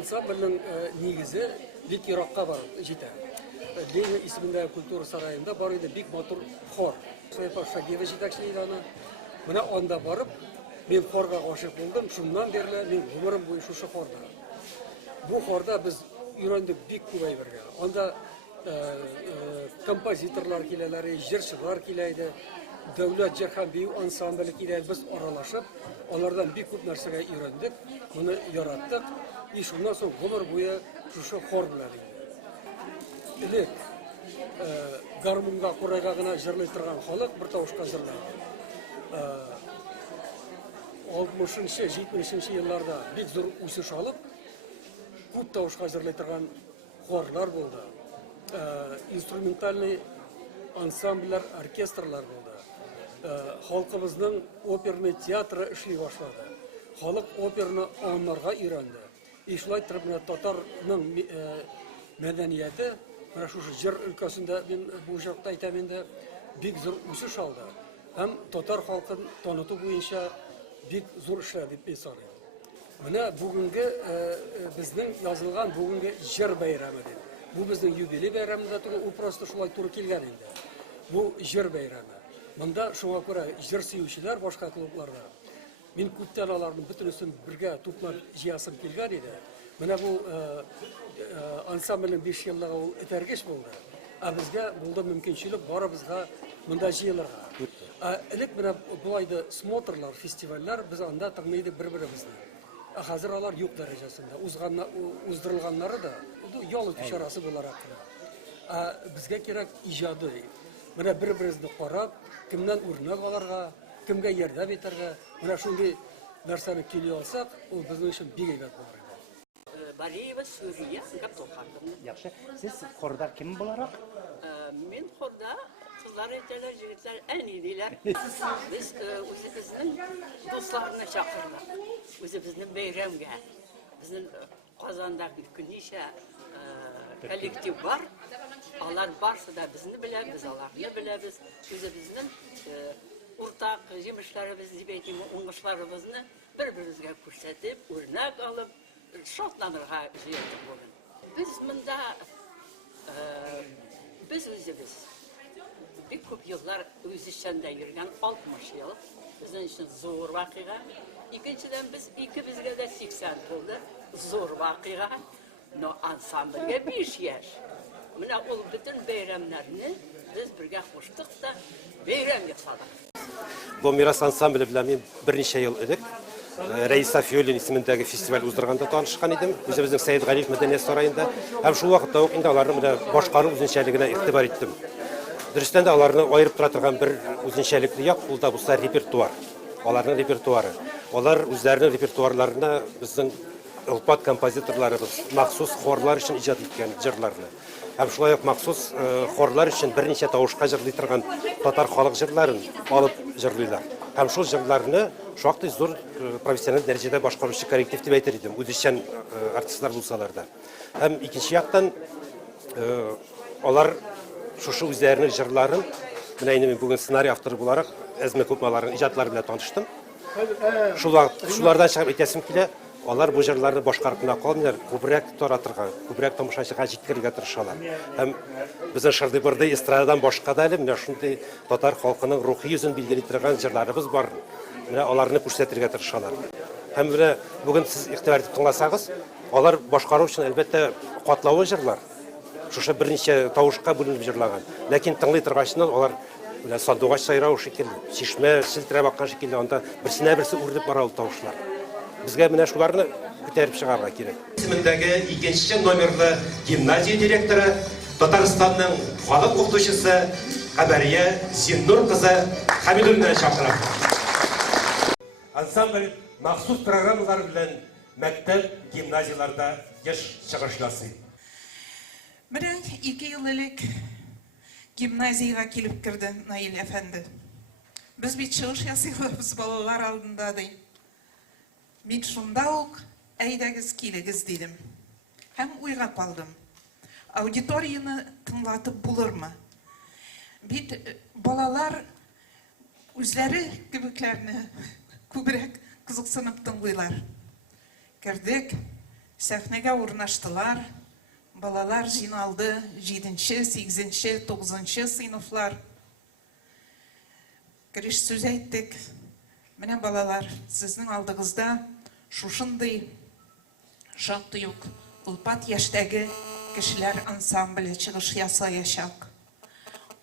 Ансамбльнің негізі бек Иракқа барып жетеді. Ленин исеміндегі культура сарайында бар еді бек матур хор. Шайпа Шагиева жетекшілейді аны. Мына онда барып, мен хорға ғашық болдым. Шуннан берлі мен ғұмырым бойы шушы хорда. Бұл хорда біз үйрендік бек көп әйберге. Онда композиторлар келелері, жыршылар келейді, Дәулет Джаханбиев ансамблі келейді. Біз аралашып, олардан бек көп нәрсеге үйрендік, мұны яраттық. И шундан соң ғұмыр бойы шушы хор біледі. Илек, гармонға қорайға ғына жырлай тұрған халық бір тауышқа жырлайды. 60-70 елларда бек зор өсіш алып, көп тауышқа жырлай тұрған хорлар болды. Инструментальный ансамбльлер, оркестрлар болды. Халқымыздың оперный театры ішлей башлады. Халық оперны анларға үйренді. Ишылай тұрып, татарның мәдениеті, шушы жыр өлкәсінде мен бұл жақта айтамын да бек зор өсіш алды. Һәм татар халқын таныту бойынша бек зор эшләде дип саныйм. Менә бүгенге безнең язылган бүгенге жыр бәйрәме дип. Бу безнең юбилей бәйрәмендә түгел, ул просто шулай туры килгән инде. Бу жыр бәйрәме. Монда шуңа күрә жыр сөючеләр башка клубларда. Мин күптән аларның бөтенесен бергә туплап җыясым килгән иде. Менә бу ансамбльнең 5 еллыгы ул этәргеч булды. Безгә булды мөмкинчелек барыбызга монда җыелырга. Элек менә булайды смотрлар, фестивальләр без анда тыңлыйдык бер-беребезне. Хәзер алар юк дәрәҗәсендә. Уздырылганнары да ял итү чарасы буларак. Безгә кирәк иҗады. Менә бер-беребезне карап, кемнән үрнәк алырга, кемгә ярдәм итәргә, менә шундый нәрсәне кили алсак, ул безнең өчен бик әйбәт булыр. Балиева Сүрия, Гаптохардым. Яхшы. Сез хорда ким буларак? Мен хорда кызлар әйтәләр, җегетләр әни диләр. Без үзебезнең дусларны чакырдык. Үзебезнең бәйрәмгә. Безнең Казанда күнничә коллектив бар. Алар барсы да безне белә, без аларны беләбез. Үзебезнең уртак җимешләребез дип әйтим, уңышларыбызны бер-беребезгә күрсәтеп, үрнәк алып шатланырга җыелдык бүген. Без монда biz үзебез бик күп еллар үз эшчәндә йөргән 60 ел. Безнең өчен зур вакыйга. Икенчедән без икебезгә дә 80 булды. Зур вакыйга. Но ансамбльгә 5 яшь. Менә ул бөтен бәйрәмнәрне без бергә куштык та бәйрәм ясадык. Бу Мирас ансамбле белән мин берничә ел элек Рәиса Фиолин исемендәге фестиваль уздырганда танышкан идем. Үзебезнең Сәйд Галиев мәдәният сараенда. Һәм шул вакытта ук инде аларны башкару үзенчәлегенә игътибар иттем. Дөрестән дә аларны аерып тора торган бер үзенчәлекле як ул да булса репертуар. Аларның репертуары. Алар үзләренең репертуарларына безнең ылпат композиторларыбыз махсус хорлар өчен иҗат иткән җырларны. Һәм шулай ук махсус хорлар өчен берничә тавышка җырлый торган татар халык җырларын алып җырлыйлар. Һәм шул җырларны шактый зур профессиональ дәрәҗәдә башкаручы коллектив дип әйтер идем, үзешчән артистлар булсалар да. Һәм икенче яктан алар шушы үзләренең җырларын, менә инде мин бүген сценарий авторы буларак әзмә күп аларның иҗатлары белән таныштым. Шулардан чыгып әйтәсем килә, алар бу җырларны башкарып кына калмыйлар, күбрәк таратырга, күбрәк тамашачыга җиткерергә тырышалар. Һәм безнең Шардыбырда эстрададан башка да әле менә шундый татар халкының рухи йөзен билгели торган җырларыбыз бар. Менә аларны күрсәтергә тырышалар. Һәм менә бүген сез игътибар итеп тыңласагыз, алар башкару өчен әлбәттә катлаулы җырлар. Шушы берничә тавышка бүленеп җырлаган. Ләкин тыңлый торгачнан алар менә сандугач сайрау шикелле, чишмә селтерәп аккан шикелле анда берсенә берсе үрелеп бара ул тавышлар. Безгә менә шуларны күтәреп чыгарга кирәк. Исемендәге 2нче номерлы гимназия директоры, Татарстанның халык укытучысы Кабария Зиннур кызы Хамидуллина чакыра. Ансамбль махсус программалар белән мәктәп, гимназияларда еш чыгыш ясый. Менә 2 ел элек гимназияга килеп кирде Наил әфәнде. Без бит чыгыш ясыйлабыз балалар алдында ди. Мин шунда ук әйдәгез килегез дидем. Һәм уйга калдым. Аудиторияны тыңлатып булырмы? Бит балалар үзләре кебекләрне күбрәк кызыксынып тыңлыйлар. Кердек, сәхнәгә урнаштылар. Балалар жиналды, 7нче, 8нче, 9нче сыйныфлар. Киреш сүз әйттек. Менә балалар, сезнең алдыгызда шушындый шактый ук улпат яшьтәге кешеләр ансамбле чыгыш ясаячак.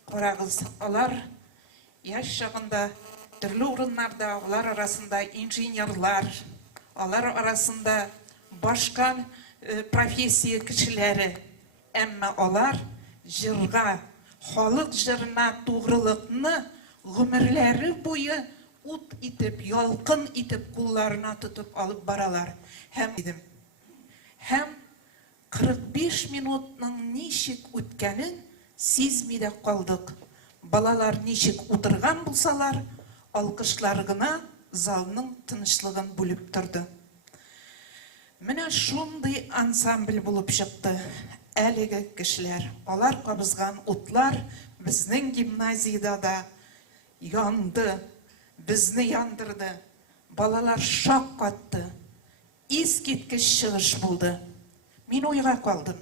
Карагыз, алар яшь чагында төрле урыннарда, алар арасында инженерлар, алар арасында башка профессия кешеләре. Әмма алар җырга, халык җырына тугрылыкны гомерләре буе ут итеп, ялкын итеп кулларына тотып алып баралар. Һәм 45 минутның ничек үткәнен сизми дә калдык. Балалар ничек утырган булсалар, алкышлар гына залның тынычлыгын бүлеп торды. Менә шундый ансамбль булып чыкты. Әлеге кешеләр, алар кабызган утлар безнең гимназиядә да янды, безне яндырды. Балалар шаккатты. Искиткеч чыгыш булды. Мин уйга калдым.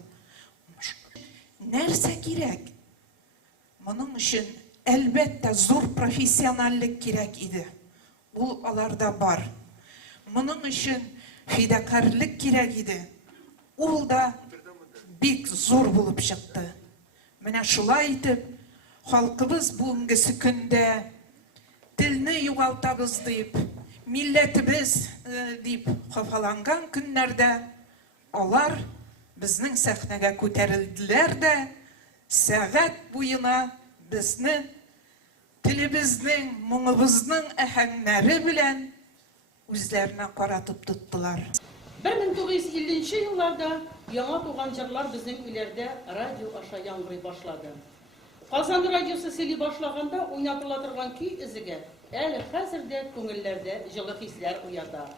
Нәрсә кирәк? Моның өчен әлбәттә зур профессионаллык кирәк иде. Ул аларда бар. Моның өчен фидакарлык кирәк иде. Ул да бик зур булып чыкты. Менә шулай итеп, халкыбыз бүгенге көндә телне югалтабыз дип, милләтебез дип хафаланган көннәрдә алар безнең сәхнәгә күтәрелделәр дә сәгать буена безне телебезнең, моңыбызның әһәңнәре белән үзләренә каратып тоттылар. 1950 елларда яңа туган җырлар безнең үйләрдә радио аша яңгырый башлады. Казан радиосы сөйли башлаганда уйнатыла торган көй изегә әле хәзердә күңелләрдә җылы хисләр уята.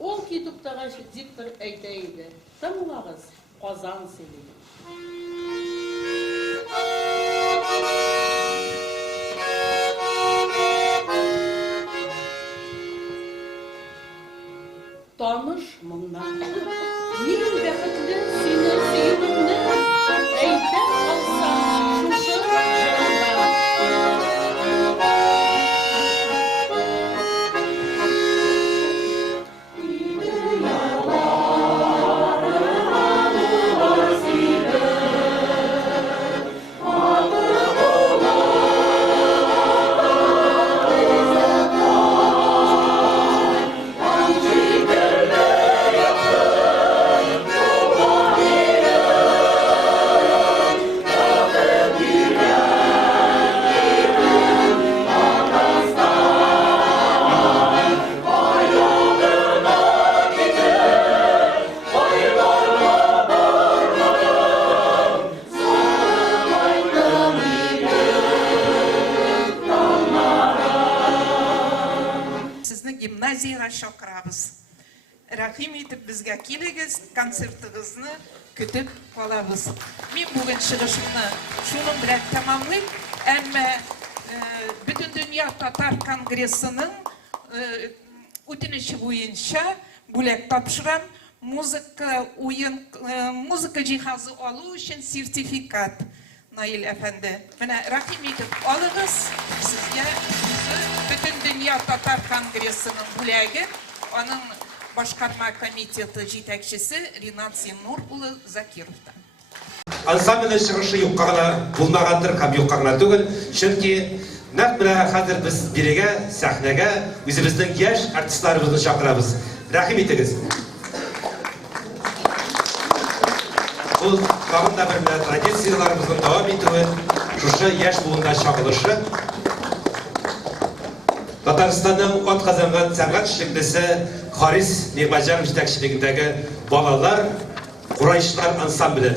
Ул көй туктагач диктор әйтә иде. Тыңлагыз, Казан сөйли. Таныш моңнан. Мин бәхетле сине сөюемне әйтә алсам шушы җырымда. Гимназияга чакырабыз. Рәхим итеп безгә килегез, концертыгызны көтеп калабыз. Мин бүген чыгышымны шуның белән тәмамлыйм. Әмма бөтен дөнья татар конгрессының үтенече буенча бүләк тапшырам. Музыка җиһазы алу өчен сертификат. Наил әфәнде, менә рәхим итеп алыгыз, сезгә бөтен дөнья татар конгрессының бүләге, аның башкарма комитеты җитәкчесе Ринат Зиннур улы Закировтан. Ансамбль чыгышы юкка гына булмагандыр, һәм юкка гына түгел, чөнки нәкъ менә хәзер без бирегә, сәхнәгә үзебезнең яшь артистларыбызны чакырабыз. Рәхим итегез. Бұл тағын да бір традицияларымыздың давам етуі, шушы яш буында шағылышы. Татарстанның атқазанған сәнғат шілдесі Харис Нигматжанов жетекшілігіндегі балалар құрайшылар ансамблі.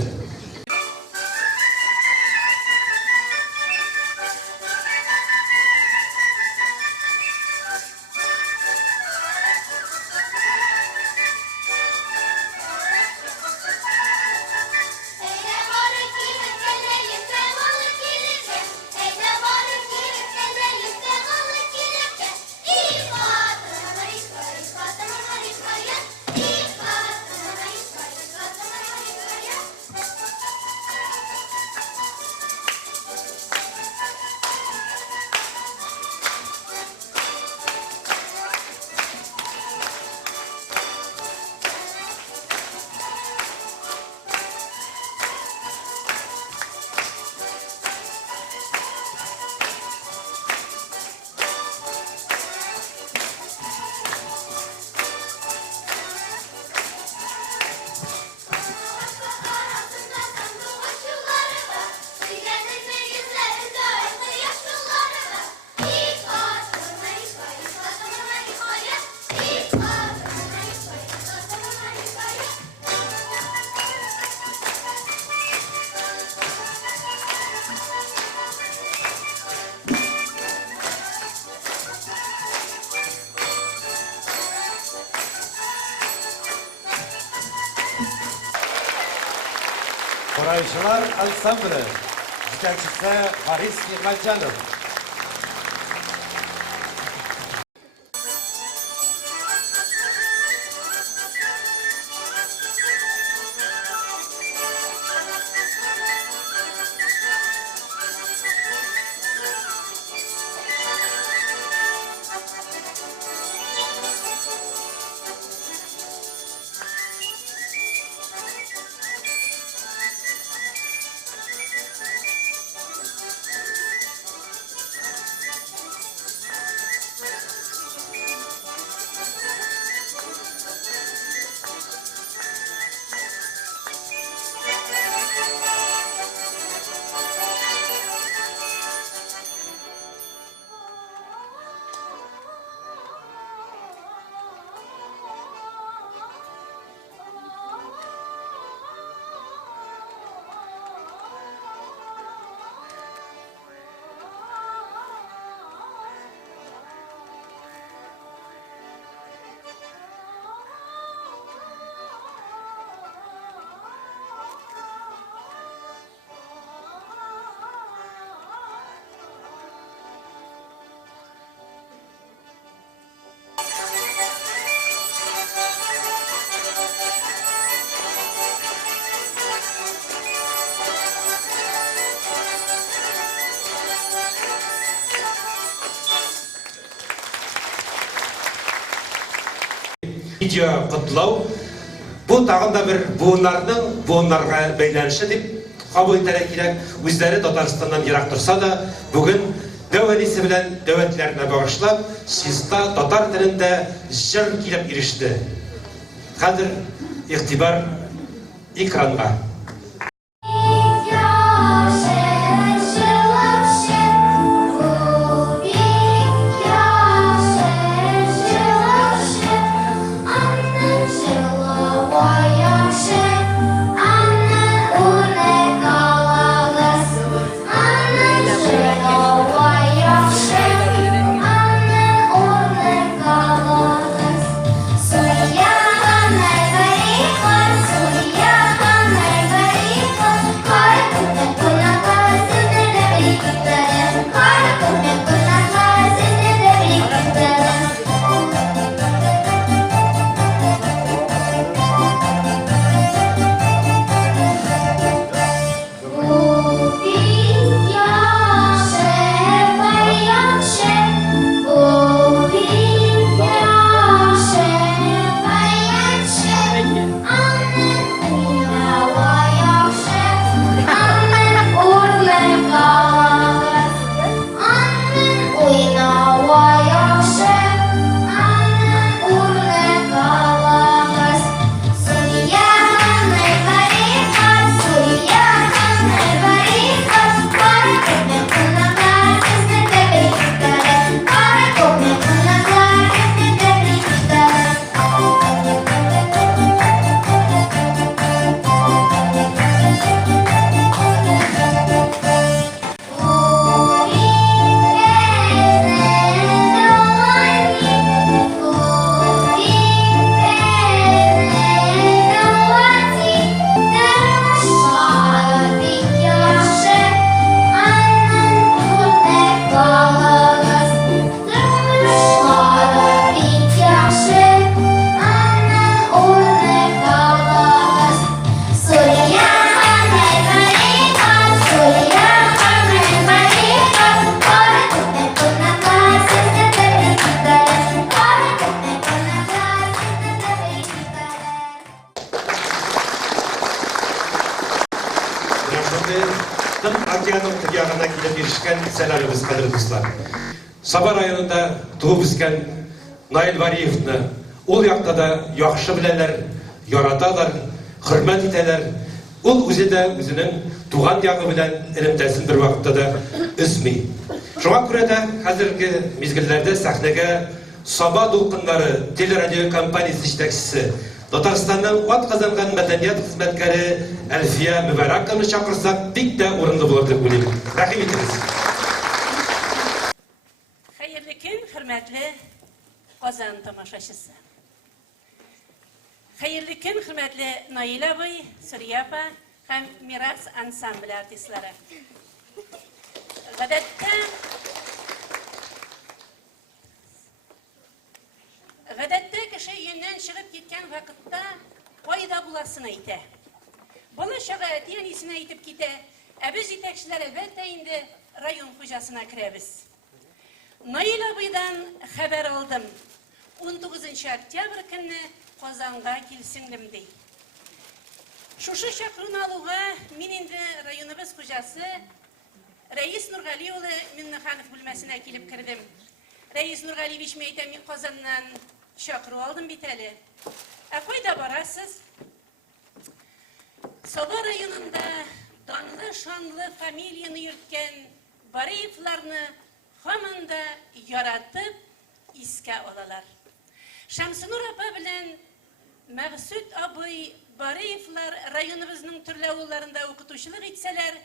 Koraycılar Ansamblı, жетекшісі Харис Нигматжанов. Видео құттылау, бұл тағында бір буынларға бәйләніші деп қабыл етері керек. Өздері Татарстаннан ерақ тұрса да, бүгін дәуәлесі білән дәуәтлеріне бағышлап, сизда татар тілінде жыр келіп ерішті. Қазір иқтибар экранға. Suya, Anne, Gari, Suya, Anne, Tüm Akya'nın tüyağına gidip erişken selamımız kadir dostlar. Sabah rayonunda tuğup isken Nail Variyev'ni ol yakta da yakışı bileler, yaratalar, hürmet iteler. Ol özü de özünün tuğan yağı bilen elimdesin bir vakitte de üzmey. Şuna göre de hazırki mezgillerde sahnege Sabah Dolkınları Teleradyo Kampaniyası iştekçisi Tataristan'dan ot kazangan medeniyet hizmetkari Elfiye Mübarak'ını çakırsak pek de orunda bulur deb o'ylayman. Rahim etiniz. Hayırlı gün, hürmetli Qozon tamaşaçısı. Hayırlı gün, hürmetli Nail abi, Suriye apa hem Miras ansambl artistleri. Гадәттә кеше йөннән чыгып киткән вакытта кайда буласын әйтә. Буны шәгаәтиян исенә әйтеп китә. Ә без җитәкчеләр әлбәттә инде район хуҗасына керәбез. Наил абыйдан хәбәр алдым. 19 октябрь көнне Казанга килсеңдем ди. Шушы чакыруны алуга мин инде районыбыз хуҗасы Рәис Нургали улы Миннеханов бүлмәсенә килеп кердем. Рәис Нургалиевич мәйтә, мин Казаннан чакыру алдым бит әле. Ә кайда барасыз? Соба районында данлы шанлы фамилияны йөрткән Бариевларны һаман да яратып искә алалар. Шәмсинур апа белән Мәгъсүд абый Бариевлар районыбызның төрле авылларында укытучылык итсәләр,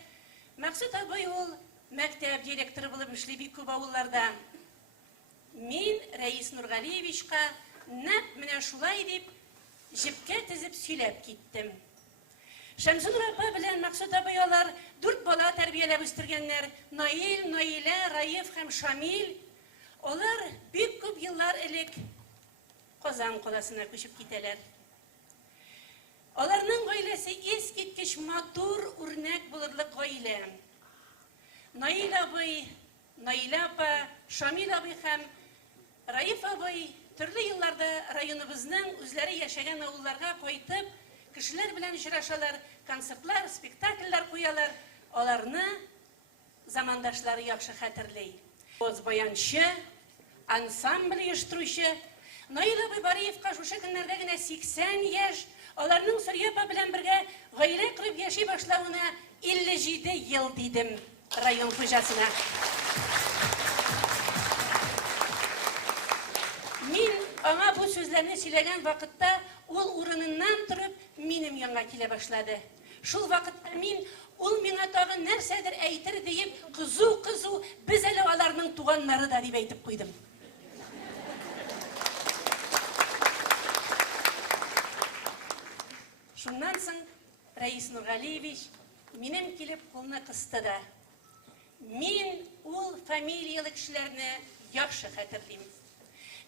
Мәгъсүд абый ул мәктәп директоры булып эшли бик күп авылларда. Мин Рәис Нургалиевичка нәп менә шулай дип җепкә тезеп сөйләп киттем. Шәмсинур апа белән Мәгъсүд абый алар 4 бала тәрбияләп үстергәннәр. Наил, Наилә, Раиф һәм Шамил. Алар бик күп еллар элек Казан каласына күчеп китәләр. Аларның гаиләсе искиткеч матур үрнәк булырлык гаилә. Наил абый, Наилә апа, Шамил абый һәм Раиф абый төрле елларда районыбызның үзләре яшәгән авылларга кайтып, кешеләр белән очрашалар, концертлар, спектакльләр куялар. Аларны замандашлары яхшы хәтерләй. Боз баянчы, ансамбль оештыручы Наил абый Бариевка шушы көннәрдә генә 80 яшь, аларның Сөрия апа белән бергә гаилә корып яши башлауына 57 ел дидем район хуҗасына. Мин аңа бу сүзләрне сөйләгән вакытта ул урыныннан торып минем янга килә башлады. Шул вакытта мин ул миңа тагын нәрсәдер әйтер диеп, кызу без әле аларның туганнары да дип әйтеп куйдым. Шуннан соң Рәис Нургалиевич минем килеп кулны кысты да. Мин ул фамилиялы кешеләрне яхшы хәтерлим.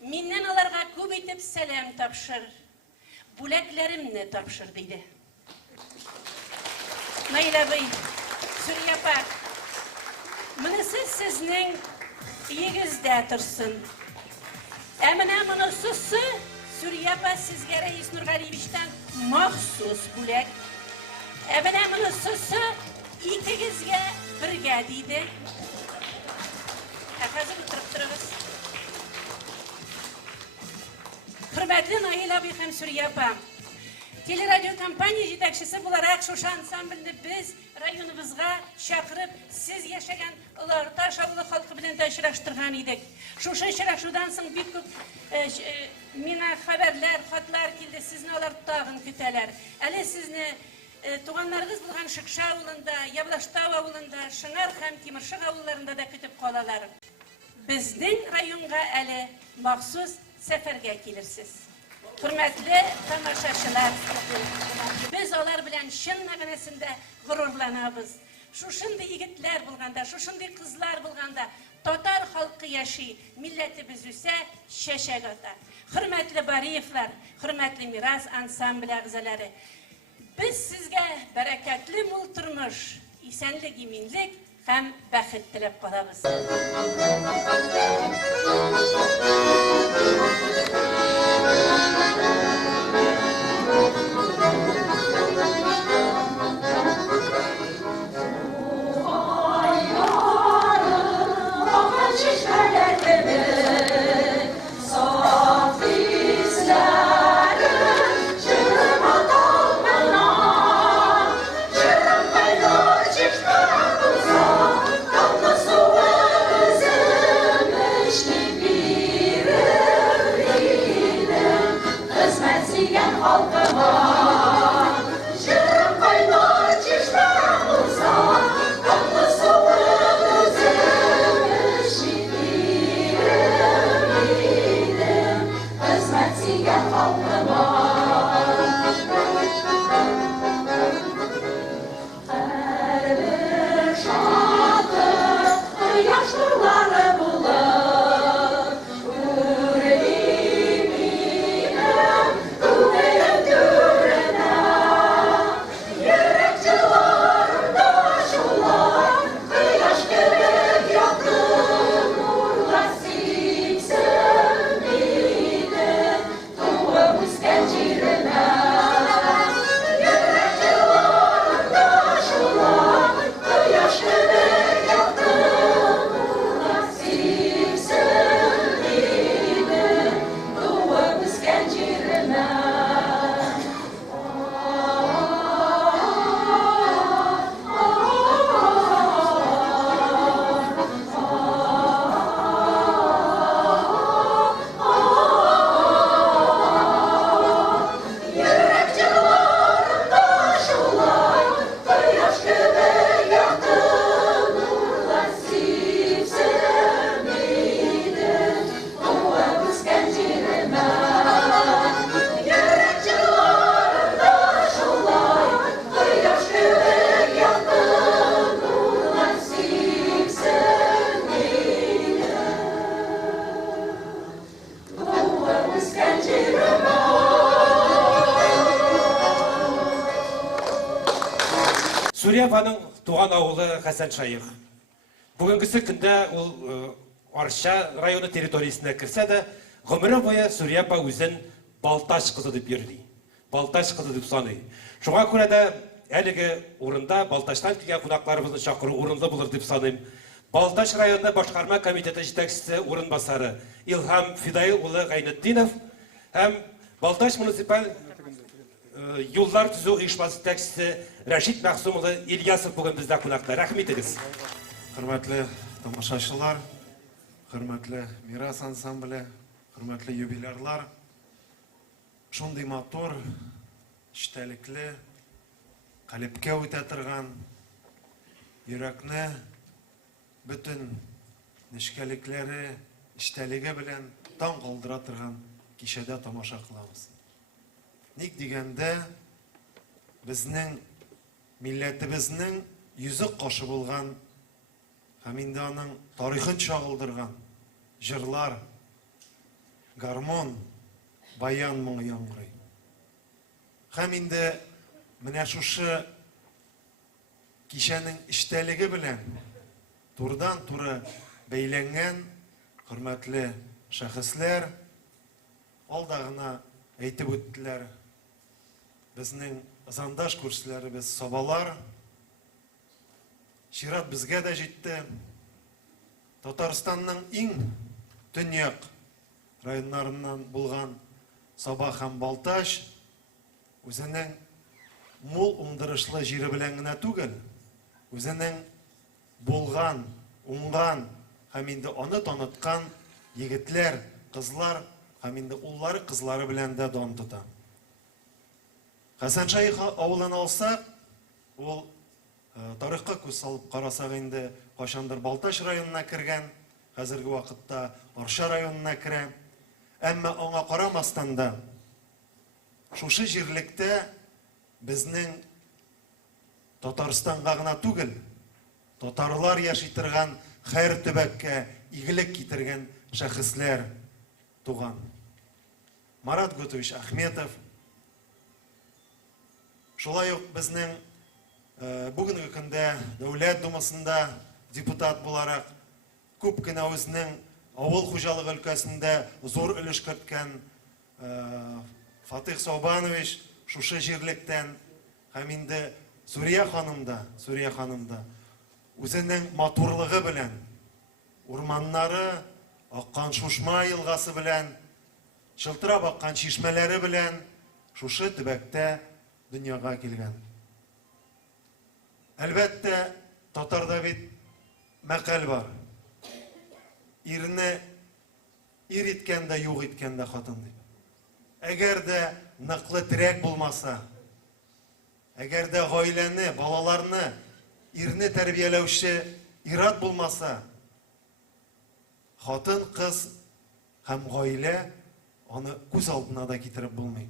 Миннән аларга күп итеп сәлам тапшыр, бүләкләремне тапшыр диде. Наил абый, Сөрия апа, монысы сезнең иегездә торсын. Ә менә монысы Сөрия апа сезгә Рәис Нургалиевичтан махсус бүләк. Ә менә монысы икегезгә бергә диде. Ә хәзер утырып торыгыз. Hürmetli Nail abi һәм Сөрия апа, телерадио компания җитәкчесе буларак шушы ансамбльне без районыбызга чакырып, сез яшәгән Ларташ авылы халкы белән дә очраштырган идек. Шушы очрашудан соң бик күп миңа хәбәрләр, хатлар килде, сезне алар тагын көтәләр. Әле сезне туганнарыгыз булган Шыкша авылында, Яблаштау авылында, Шыңар һәм Тимершык авылларында да көтеп калалар. Безнең районга әле махсус сәфәргә килерсез. Hürmetli тамашачылар, biz алар белән чын мәгънәсендә горурланабыз. Шушындый егетләр булганда, шушындый кызлар булганда, татар халкы яши, милләтебез үсә, чәчәк ата. Hürmetli Бариевлар, hürmetli Мирас ансамбль әгъзалары, biz сезгә бәрәкәтле мул тормыш, исәнлек, иминлек һәм бәхет теләп калабыз. Сүрияпаның туған ауылы Хасан Шайық. Бүгінгісі күнде ол Арша районы территориясына кірсе де, ғұмыры бойы Сүрияпа өзін Балташ қызы деп берді. Балташ қызы деп саный. Шуңа күрә дә әлеге урында Балташтан килгән кунакларыбызны чакыру урынлы булыр дип саныйм. Балташ районында башкарма комитеты җитәкчесе урынбасары Илһам Фидаил улы Гайнетдинов һәм Балташ муниципаль юллар төзү оешмасы җитәкчесе Рәшит Мәхсүм улы Ильясов бүген бездә кунакта. Рәхмәт итегез. Хөрмәтле тамашачылар, хөрмәтле Мирас ансамбле, хөрмәтле юбилярлар, шундый матур, эчтәлекле, калепкә үтә торган, йөрәкне бүтән нечкәлекләре, эчтәлеге белән таң калдыра торган кичәдә тамаша кылабыз. Ник дигәндә, безнең милләтебезнең йөзек кашы булган һәм инде аның тарихын чагылдырган җырлар, гармон, баян моңы яңгырый. Һәм инде менә шушы кичәнең эчтәлеге белән турыдан-туры бәйләнгән хөрмәтле шәхесләр алда гына әйтеп үттеләр. Безнең зандаш күршеләребез Сабалар, чират безгә дә җитте. Татарстанның иң төньяк районнарыннан булган Саба һәм Балташ үзенең мул уңдырышлы җире белән генә түгел, үзенең булган, уңган һәм инде аны таныткан егетләр, кызлар һәм инде уллары, кызлары белән дә дан тота. Хасан Шайх авылын алсак, ул тарихка күз салып карасак инде кайчандыр Балташ районына кергән, хәзерге вакытта Арша районына керә. Әмма аңа карамастан да шушы җирлектә безнең Татарстанга гына түгел, татарлар яши торган һәр төбәккә игелек китергән шәхесләр туган. Марат Гутович Ахметов, шулай ук безнең бүгенге көндә Дәүләт Думасында депутат буларак күп кенә үзенең авыл хуҗалыгы өлкәсендә зур өлеш керткән Фатих Саубанович шушы җирлектән һәм инде Сүрия ханым да үзенең матурлыгы белән, урманнары, аккан Шушма елгасы белән, чылтырап аккан чишмәләре белән шушы төбәктә дөньяга килгән. Әлбәттә, татарда бит мәкаль бар. Ирне ир иткәндә, юк иткәндә хатын дип. Әгәр дә ныклы терәк булмаса, әгәр дә гаиләне, балаларны, ирне тәрбияләүче ират булмаса, хатын, кыз һәм гаилә аны күз алдына да китереп булмый.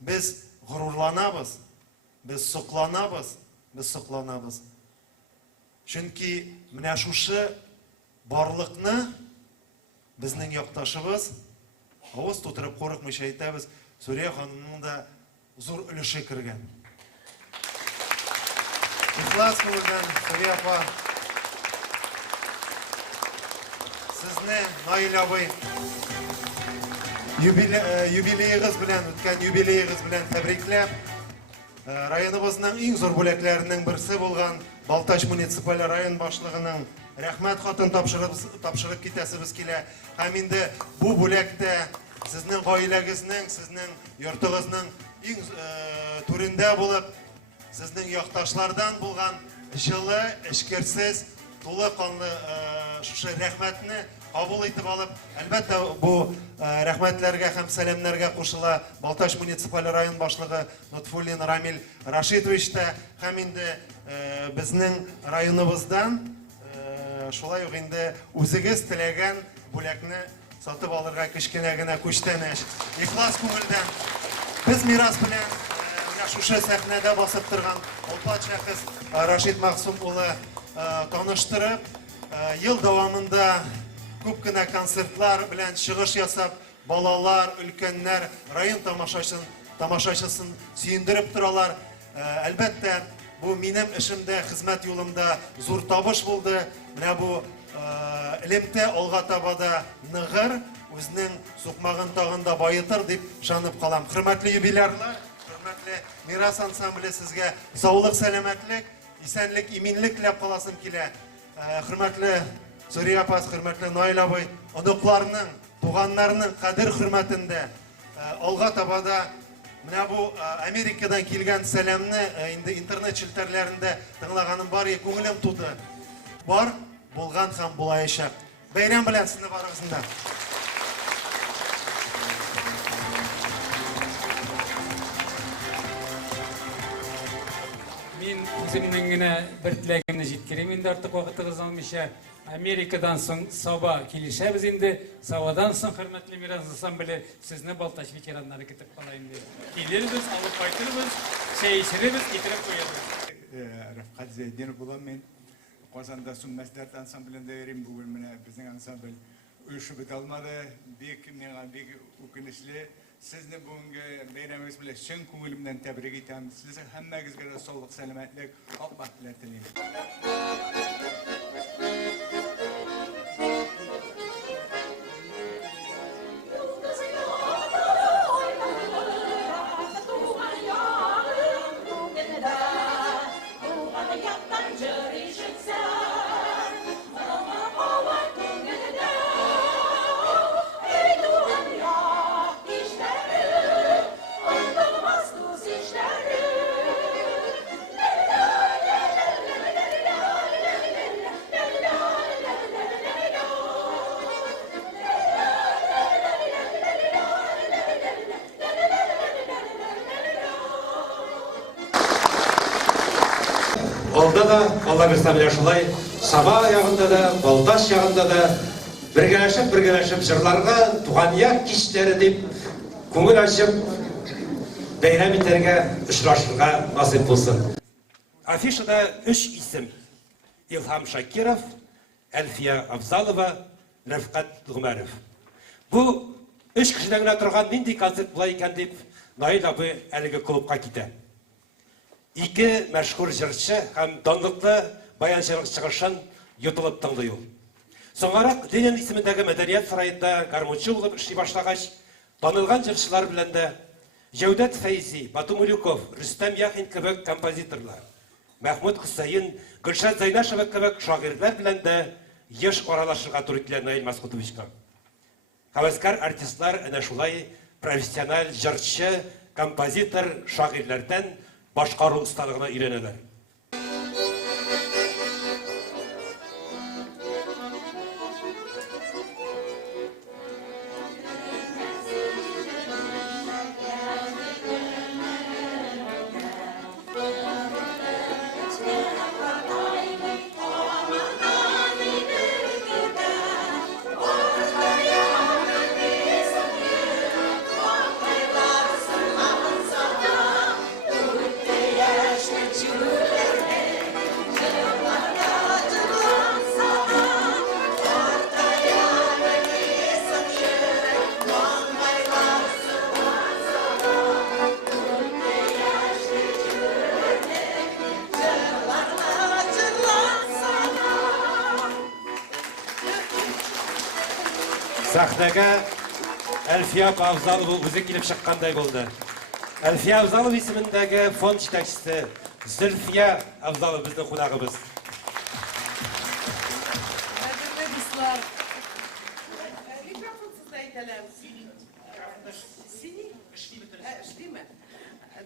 Без горурланабыз, без сокланабыз. Чөнки менә шушы барлыкны безнең якташыбыз авыз тутырып курыкмыйча әйтәбез, Сүрия ханымның да зур өлеше кергән. Ихлас күңелдән, Сүрия апа, сезне Наил абый юбилейгыз белән, үткән юбилейгыз белән тәбрикләп, районыбызның иң зур бүләкләренең берсе булган Балташ муниципаль район башлыгының рәхмәт хатын тапшырып китәсебез килә. Һәм инде бу бүләктә сезнең гаиләгезнең, сезнең йортыгызның иң түрендә булып, сезнең якташлардан булган җылы, эшкерсез, тулы канлы шушы рәхмәтне кабул итеп алып, әлбәттә бу рәхмәтләргә һәм сәламнәргә кушыла Балташ муниципаль район башлыгы Нутфуллин Рамил Рашидович та һәм инде безнең районыбыздан шулай ук инде үзегез теләгән бүләкне сатып алырга кечкенә генә күчтәнәш. Ихлас күңелдән без Мирас белән шушы сәхнәдә басып торган Алпат шәхес Рашид Мәхсүм улы таныштырып, ел дәвамында күп кенә концертлар белән чыгыш ясап, балалар, өлкәннәр район тамашачысын сөендереп торалар. Әлбәттә, Бу минем эшемдә, хезмәт юлымда зур табыш булды. Менә бу элемтә алга табада ныгыр, үзенең сукмагын тагында байытыр дип ышанып калам. Хөрмәтле юбилярлар, хөрмәтле Мирас ансамбле, сезгә саулык, сәламәтлек, исәнлек, иминлек теләп каласым килә. Хөрмәтле Сүрия апа, хөрмәтле Наил абый, оныкларның, туганнарның кадер хөрмәтендә алга табада менә бу Америкадан килгән сәламне инде интернет челтәрләрендә тыңлаганым бар, күңелем туды. Бар, булган һәм булаячак. Бәйрәм белән сезне барыгызны да. Мен өзімнің генә бір тілегімді жеткерем, енді артық вакытыгыз алмыйча. Америкадан соң Саба килешәбез инде. Сабадан соң хөрмәтле Мирас ансамбле сезне Балтач ветераннары көтеп кала инде. Килербез, алып кайтырбыз, чәй эчербез, китереп куябыз. Рафкат Зейдинов булам мен. Казанда Сүммәсләр ансамблендә йөрим. Бүген менә безнең ансамбль уйышы бит алмады. Бик миңа бик үкенечле. Сезне бүгенге бәйрәмегез белән чын күңелемнән тәбрик итәм. Сезгә һәммәгезгә дә саулык, сәламәтлек, ак бәхетләр телим. Алда да, Алла берсә шулай, Саба ягында да, Балтач ягында да бергәләшеп җырларга, туган як кичләре дип күңел ачып бәйрәм итәргә, очрашырга насыйп булсын. Афишада 3 исем: Илһам Шакиров, Әлфия Абзалова, Рәфкат Гумаров. Бу 3 кешедән генә торган нинди концерт була икән дип Наил абый әлеге клубка китә. Ике мәшһүр җырчы һәм данлыклы баянчылык чыгышын йотылып тыңлый ул. Соңарак Ленин исемендәге мәдәният сараенда гармончы булып эшли башлагач, танылган җырчылар белән дә Җәүдәт Фәйзи, Бату Мулюков, Рөстәм Яхин кебек композиторлар, Мәхмүд Хусаин, Гөлшат Зайнашева кебек шагыйрьләр белән дә еш аралашырга туры килә Наил Масхутовичка. Хәвәскәр артистлар әнә шулай профессиональ җырчы, композитор, шагыйрьләрдән башкару осталыгына өйрәнәләр. Сәхнәгә Әлфия Абзалова үзе килеп чыккандай булды. Әлфия Абзалова исемендәге фонд җитәкчесе Зөлфия Абзалова безнең кунагыбыз.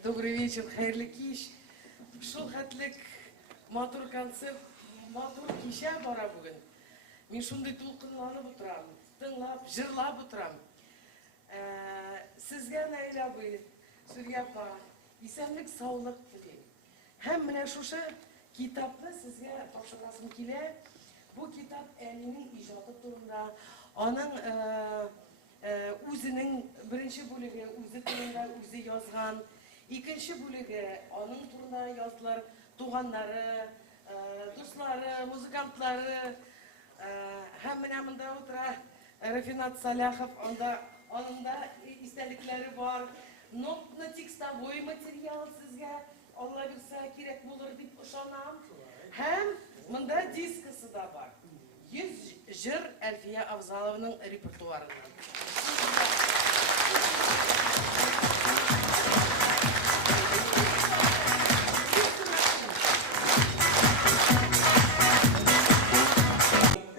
Добрый вечер, хәерле кич. Шул хәтлек матур концерт, матур кичә бара бүген. Мин шундый тулкынланып утырам, тыңлап, җырлап утырам. Сезгә Наил абый, Сүрия апа, исәнлек, саулык телим. Һәм менә шушы китапны сезгә тапшырасым килә. Бу китап Әлинең иҗаты турында, аның үзенең беренче бүлеге үзе турында үзе язган. İkinci bölüge onun turuna yazdılar, tuğanları, dostları, muzikantları, hemen yanında otura Rafinat Salahov, onun da istedikleri var. Notnatiksta boy materyal sizge Allah bilse gerek bulur deyip ışanam. Hem mında diskisi da var. 100 jır Elfiye Avzalov'un repertuarından.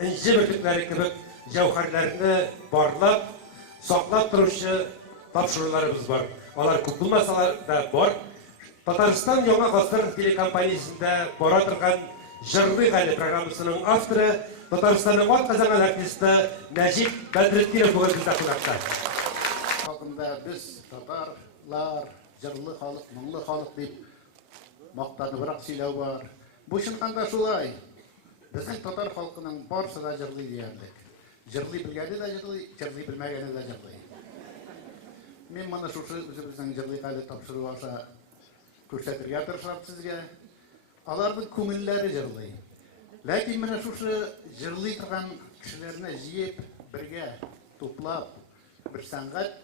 İnce bötükleri gibi cevherlerini barlap, saklap duruşu tapşırılarımız var. Onlar kupulmasalar da var. Tataristan Yoma Kastır telekompaniyasında bora turgan Jırlı Gali programmasının avtörü Tataristan'ın ot kazanan artisti Necip Bedrettinov bugün bizde kulakta. Halkında biz Tatarlar, Jırlı halk, Munglu halk deyip maqtanı bırak söyleu var. Bu şundan şulay. Bizim Tatar halkının barысы da Jırlı diyerdik. Jırlı bilgeni de Jırlı, Jırlı bilmegeni de Jırlı. Men mana şu özümüzün Jırlı Gali tapşırığı varsa көрсәтергә тырышам сезгә. Аларның күңелләре җырлый. Ләкин менә шушы җырлый торган кешеләрне җыеп, бергә туплап, бер сәнгать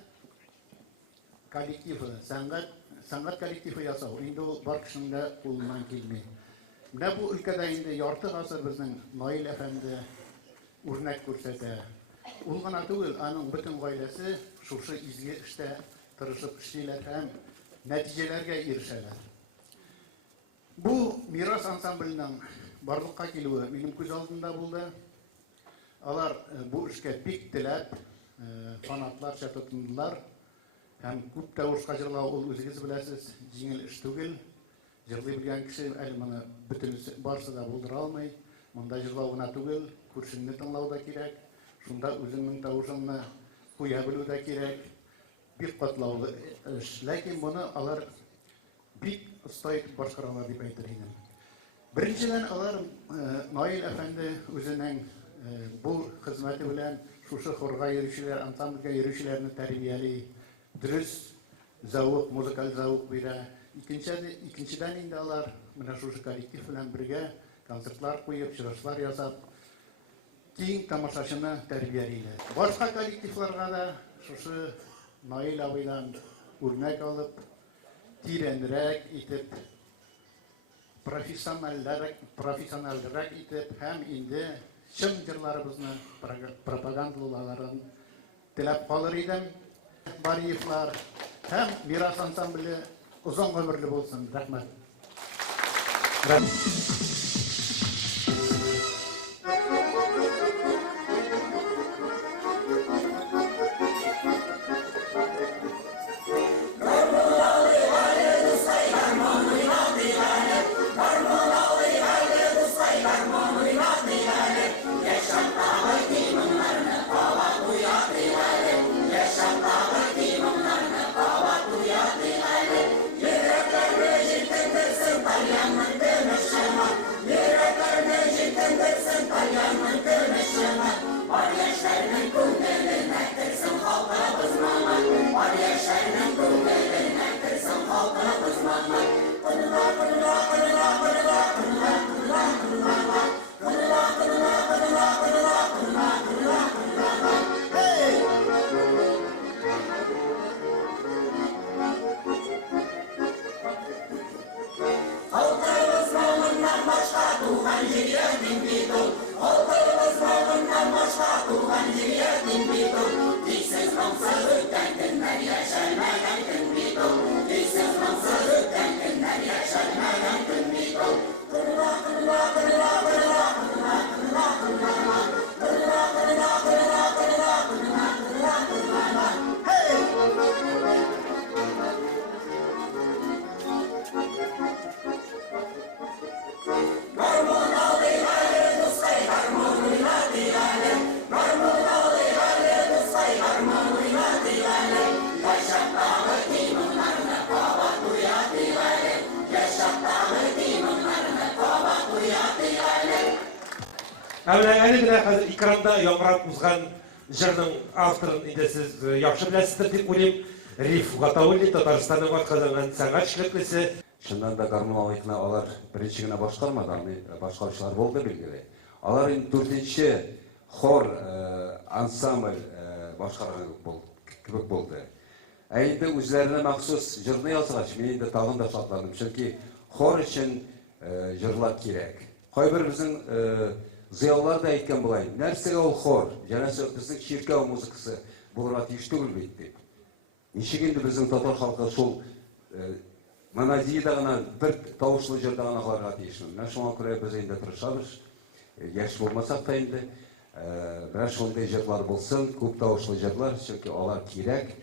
коллективы, сәнгать коллективы ясау. Инде ул бар кешенең дә кулыннан килми. Менә бу өлкәдә инде ярты гасыр безнең Наил әфәнде үрнәк күрсәтә. Ул гына түгел, аның бөтен гаиләсе шушы изге эштә тырышып эшлиләр һәм нәтиҗәләргә ирешәләр. Бу мирас ансамбльнең барлыкка килүе минем күз алдымда булды. Алар бу эшкә бик теләп, фанатларча тотындылар. Һәм күп тавышка җырлау ул үзегез беләсез, җиңел эш түгел. Җырлый белгән кеше әле моны бөтенесе барсы да булдыра алмый. Монда җырлау гына түгел, күршеңне тыңлау да кирәк. Шунда үзеңнең тавышыңны куя белү дә кирәк. Бик катлаулы эш. Ләкин моны алар бик оста итеп башкаралар дип әйтер идем. Беренчедән алар Наил әфәнде үзенең бу хезмәте белән шушы хорга йөрүчеләр, ансамбльгә йөрүчеләрне тәрбияли, дөрес зауык, музыкаль зауык бирә. Икенчедән инде алар менә шушы коллектив белән бергә концертлар куеп, чыгышлар ясап, киң тамашачыны тәрбиялиләр. Башка коллективларга да шушы Nail abiden örnek alıp, tirendirek itip, profesyoneldirek itip, hem indi çım jırlarımızı propagandalaların tilep kalır idim. Bariyiflar hem miras ansambili uzun ömürlü olsun. Rahmet. Әле генә хәзер экранда яңгырап узган җырның авторын инде сез яхшы беләсездер дип уйлыйм. Риф Гатаулли, Татарстанның атказанган сәнгать эшлеклесе. Шуннан да гармонлыкны алар беренче генә башкармады, башкаручылар булды билгеле. Алар инде 4нче хор ансамбль башкарган кебек булды. Әйді үзләріне мақсус жырны язғаш, мен енді тағын да шатландым. Чөнки хор үшін жырлар керек. Қайбір біздің зиялылар да әйткен болайын. Нәрсеге ол хор, жәнәсе біздің ширкәу музыкасы бұларға тиіш түгіл бейді. Нешек енді біздің татар халқы сол моназияда ғана бір тауышлы жырда ғана қаларға тиішмін. Мен шоңа көрі біз енді тұрышамыз, яш болмасақ та енді, бірақ сондай жырлар болсын, көп тауышлы жырлар, чөнки олар керек.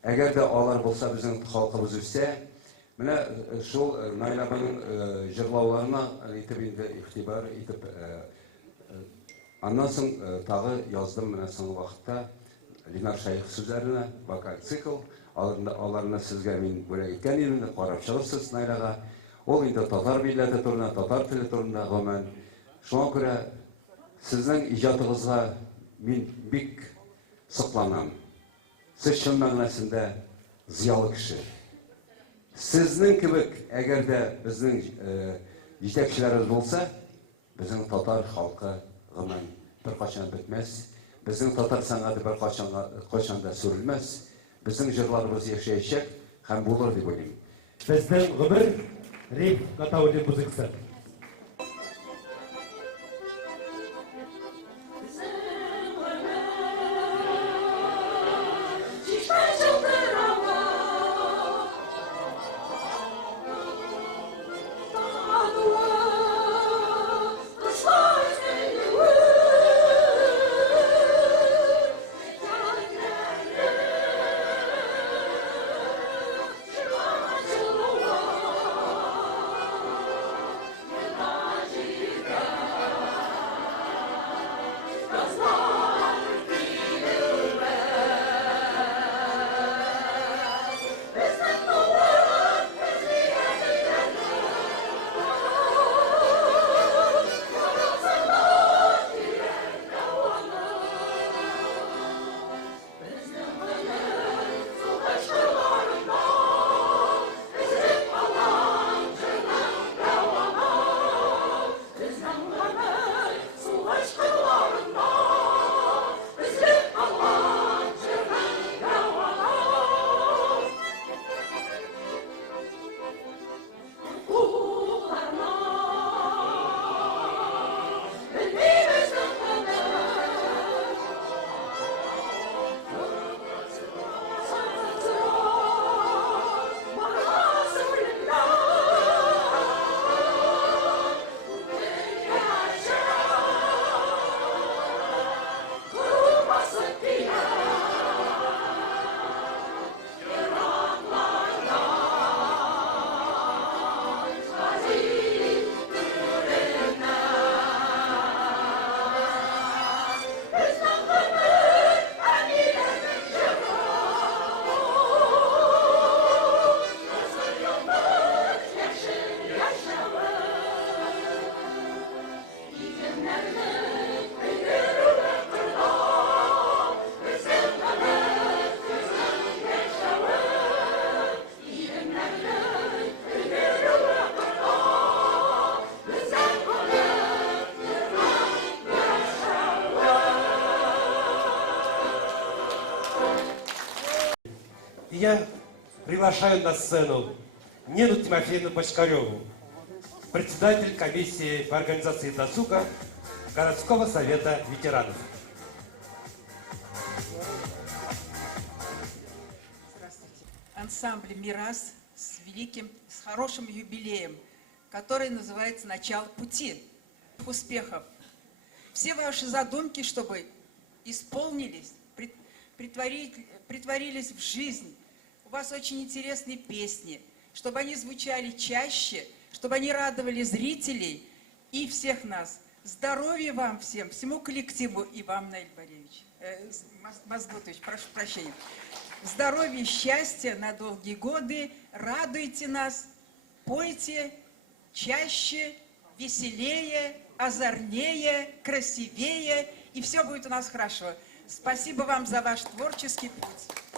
Әгер де алар болса біздің халқымыз өссе, міне шул Найлабаның жырлауларына етіп енді ихтибар етіп, аннан соң тағы яздым міне соңғы вақытта Линар Шайық сөздеріне, вокаль цикл, аларына сізге мен бөлек еткен едім, қарап шығырсыз Найлаға. Ол енді татар билеті турында, татар тілі турында ғымен. Шуңа көрі сіздің ижатыңызға мен бик сықланам. Сіз шын мәғынасында зиялы кіші. Сіздің кебек, әгер де біздің жетекшілеріміз болса, біздің татар халқы ғымен бір қашан бітмес, біздің татар саңаты бір қашанда сүрілмес, біздің жырларымыз ешек һәм болыр деп ойлаймын. Біздің ғұмыр рейф қатауы музыкасы. Я приглашаю на сцену Нину Тимофеевну Бочкареву, председатель комиссии по организации досуга городского совета ветеранов. Здравствуйте. Ансамбль «Мирас» с хорошим юбилеем, который называется «Начало пути». Успехов! Все ваши задумки, чтобы исполнились, притворились в жизнь. У вас очень интересные песни, чтобы они звучали чаще, чтобы они радовали зрителей и всех нас. Здоровья вам всем, всему коллективу и вам, Наиль Боревич, Мазгутович, прошу прощения. Здоровья, счастья на долгие годы, радуйте нас, пойте чаще, веселее, озорнее, красивее, и все будет у нас хорошо. Спасибо вам за ваш творческий путь.